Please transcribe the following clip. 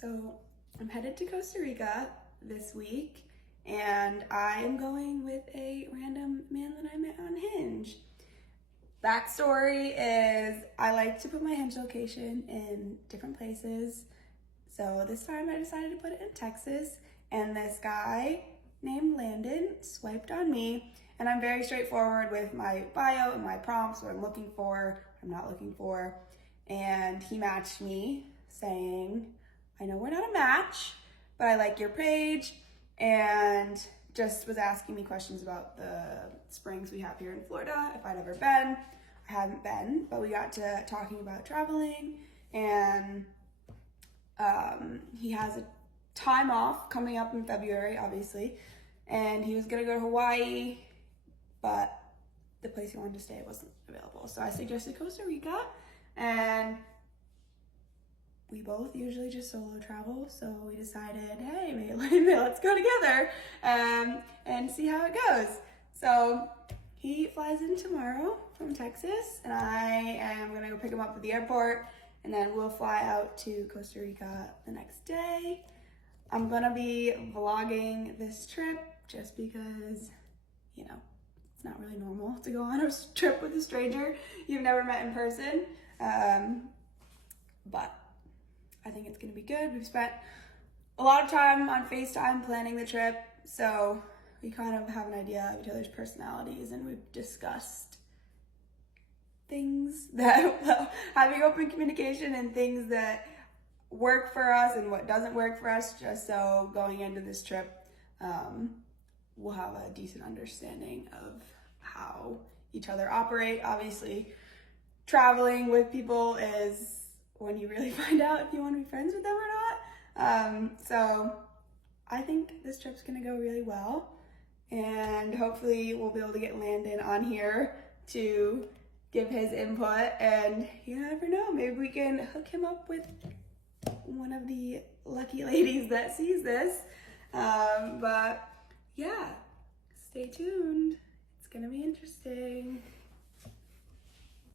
So I'm headed to Costa Rica this week, and I am going with a random man that I met on Hinge. Backstory is I like to put my Hinge location in different places. So this time I decided to put it in Texas, and this guy named Landon swiped on me, and I'm very straightforward with my bio and my prompts, what I'm looking for, what I'm not looking for, and he matched me saying, I know we're not a match, but I like your page, and just was asking me questions about the springs we have here in Florida, if I'd ever been. I haven't been, but we got to talking about traveling, and he has a time off coming up in February, obviously, and he was gonna go to Hawaii, but the place he wanted to stay wasn't available. So I suggested Costa Rica, and we both usually just solo travel, so we decided, hey, maybe let's go together and see how it goes. So he flies in tomorrow from Texas, and I am gonna go pick him up at the airport, and then we'll fly out to Costa Rica the next day. I'm gonna be vlogging this trip just because, you know, it's not really normal to go on a trip with a stranger you've never met in person, but I think it's gonna be good. We've spent a lot of time on FaceTime planning the trip, so we kind of have an idea of each other's personalities, and we've discussed things that, well, having open communication and things that work for us and what doesn't work for us, just so going into this trip, we'll have a decent understanding of how each other operate. Obviously, traveling with people is when you really find out if you want to be friends with them or not. So I think this trip's gonna go really well, and hopefully we'll be able to get Landon on here to give his input, and you never know, maybe we can hook him up with one of the lucky ladies that sees this. But yeah, stay tuned. It's gonna be interesting.